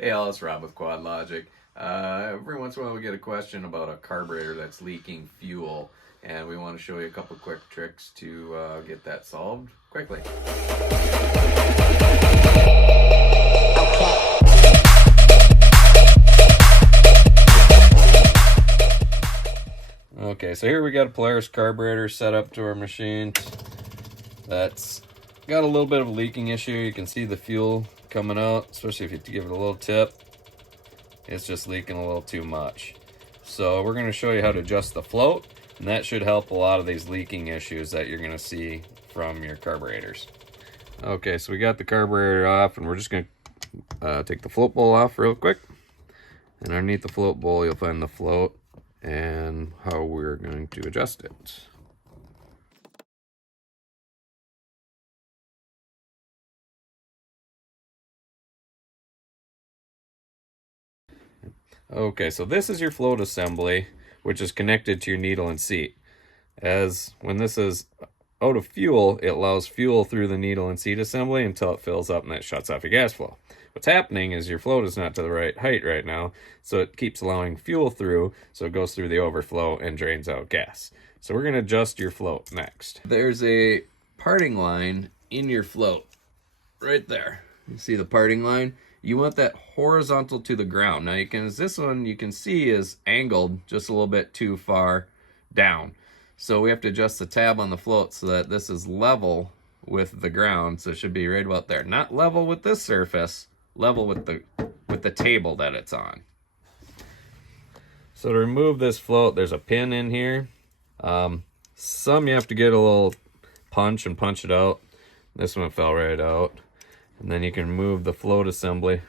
Hey all, it's Rob with Quad Logic. Every once in a while we get a question about a carburetor that's leaking fuel, and we want to show you a couple quick tricks to get that solved quickly. Okay, so here we got a Polaris carburetor set up to our machine. That's got a little bit of a leaking issue. You can see the fuel coming out, especially if you give it a little tip. It's just leaking a little too much. So we're going to show you how to adjust the float, and that should help a lot of these leaking issues that you're going to see from your carburetors. Okay, so we got the carburetor off, and we're just going to take the float bowl off real quick. And underneath the float bowl, you'll find the float and how we're going to adjust it. Okay, so this is your float assembly, which is connected to your needle and seat. As when this is out of fuel, it allows fuel through the needle and seat assembly until it fills up and that shuts off your gas flow. What's happening is your float is not to the right height right now, so it keeps allowing fuel through, so it goes through the overflow and drains out gas. So we're going to adjust your float next. There's a parting line in your float, right there. You see the parting line? You want that horizontal to the ground. Now this one you can see is angled just a little bit too far down. So we have to adjust the tab on the float so that this is level with the ground. So it should be right about there. Not level with this surface, level with the table that it's on. So to remove this float, there's a pin in here. Some you have to get a little punch and punch it out. This one fell right out. And then you can remove the float assembly.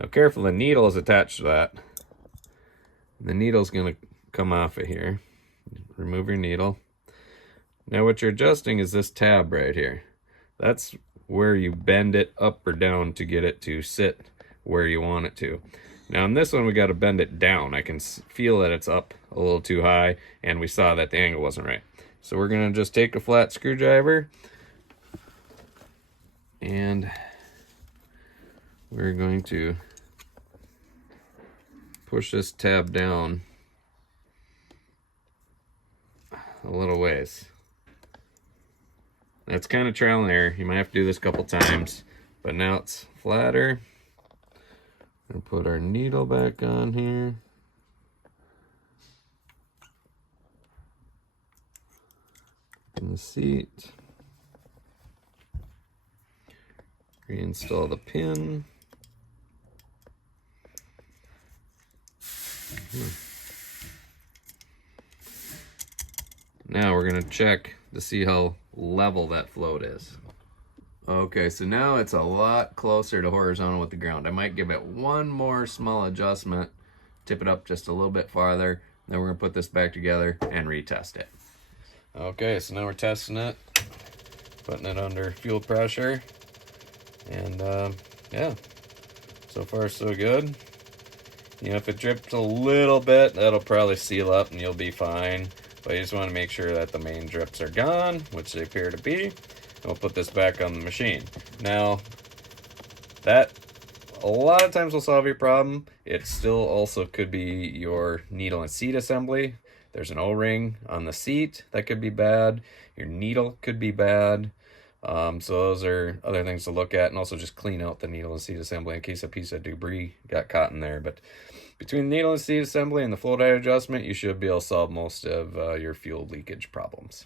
Now careful, the needle is attached to that. The needle's going to come off of here. Remove your needle. Now what you're adjusting is this tab right here. That's where you bend it up or down to get it to sit where you want it to. Now in this one we got to bend it down. I can feel that it's up a little too high, and we saw that the angle wasn't right. So we're going to just take a flat screwdriver and we're going to push this tab down a little ways. That's kind of trial and error. You might have to do this a couple times, but now it's flatter. We'll put our needle back on here. In the seat. Reinstall the pin. Now we're going to check to see how level that float is. Okay, so now it's a lot closer to horizontal with the ground. I might give it one more small adjustment, tip it up just a little bit farther, then we're going to put this back together and retest it. Okay, so now we're testing it, putting it under fuel pressure, and yeah, so far so good. You know, if it drips a little bit, that'll probably seal up and you'll be fine. But you just want to make sure that the main drips are gone, which they appear to be. And we'll put this back on the machine. Now, that a lot of times will solve your problem. It still also could be your needle and seat assembly. There's an O-ring on the seat that could be bad. Your needle could be bad. So those are other things to look at, and also just clean out the needle and seat assembly in case a piece of debris got caught in there. But between the needle and seat assembly and the float height adjustment, you should be able to solve most of your fuel leakage problems.